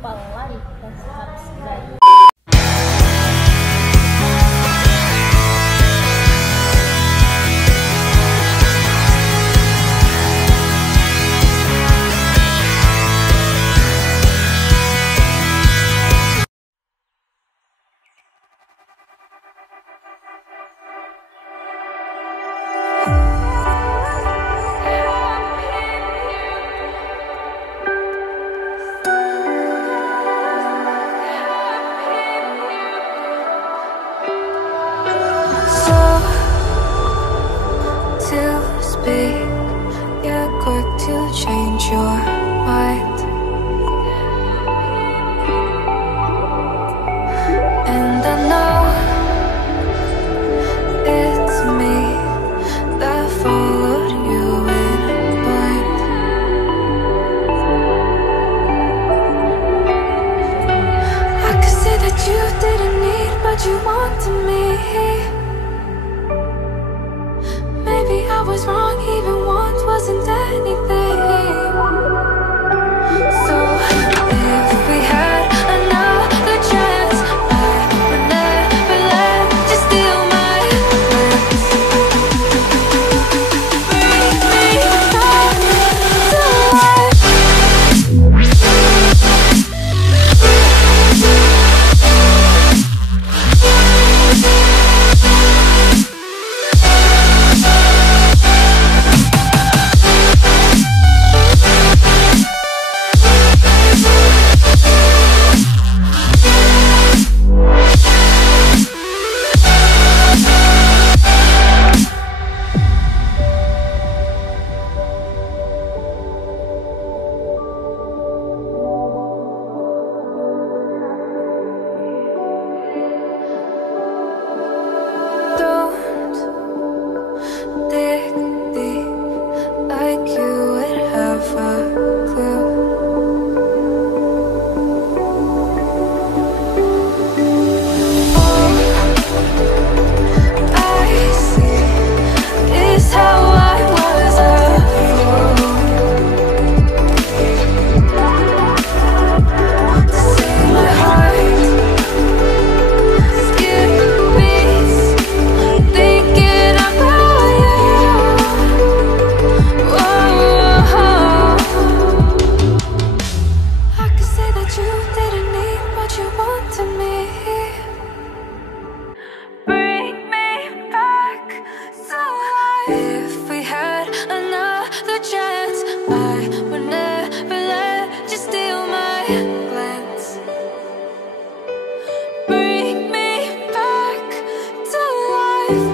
lupa like dan subscribe. You're quick to change your mind, and I know it's me that followed you in blind. I could say that you didn't need, but you wanted me. Maybe I was wrong, even once wasn't anything. So if we had another chance, I would never let you steal my plans. Bring me back to life. Don't dig deep like you would have a clue. All I see is how I was a fool to see my heart skip beats thinking about you. Whoa. I could say that you didn't need, but you wanted me. Bring me back to life. If we had another chance, I would never let you steal my glance. Bring me back to life.